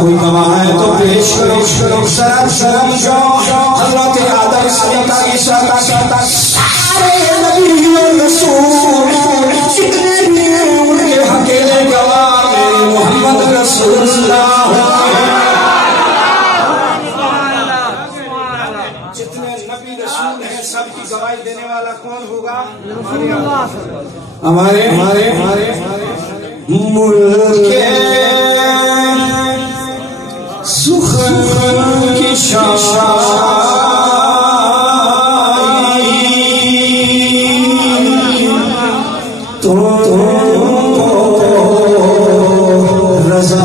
कोई गवाह है तो पेश करो। शर्म शर्म जो हजरत आदम सैयदा ईसा सारे नबी और रसूल जितने भी उनके अकेले गवाह मेरे मोहम्मद रसूलुल्लाह। जितने नबी रसूल हैं सबकी गवाही देने वाला कौन होगा? हमारे हमारे हमारे मुल्क सुखन की शाही तो रज़ा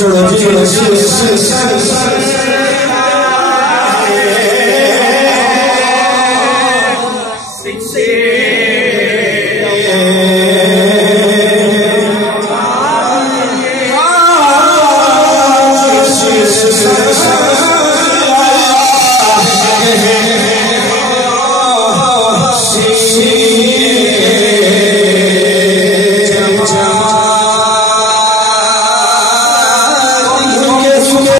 चढ़ो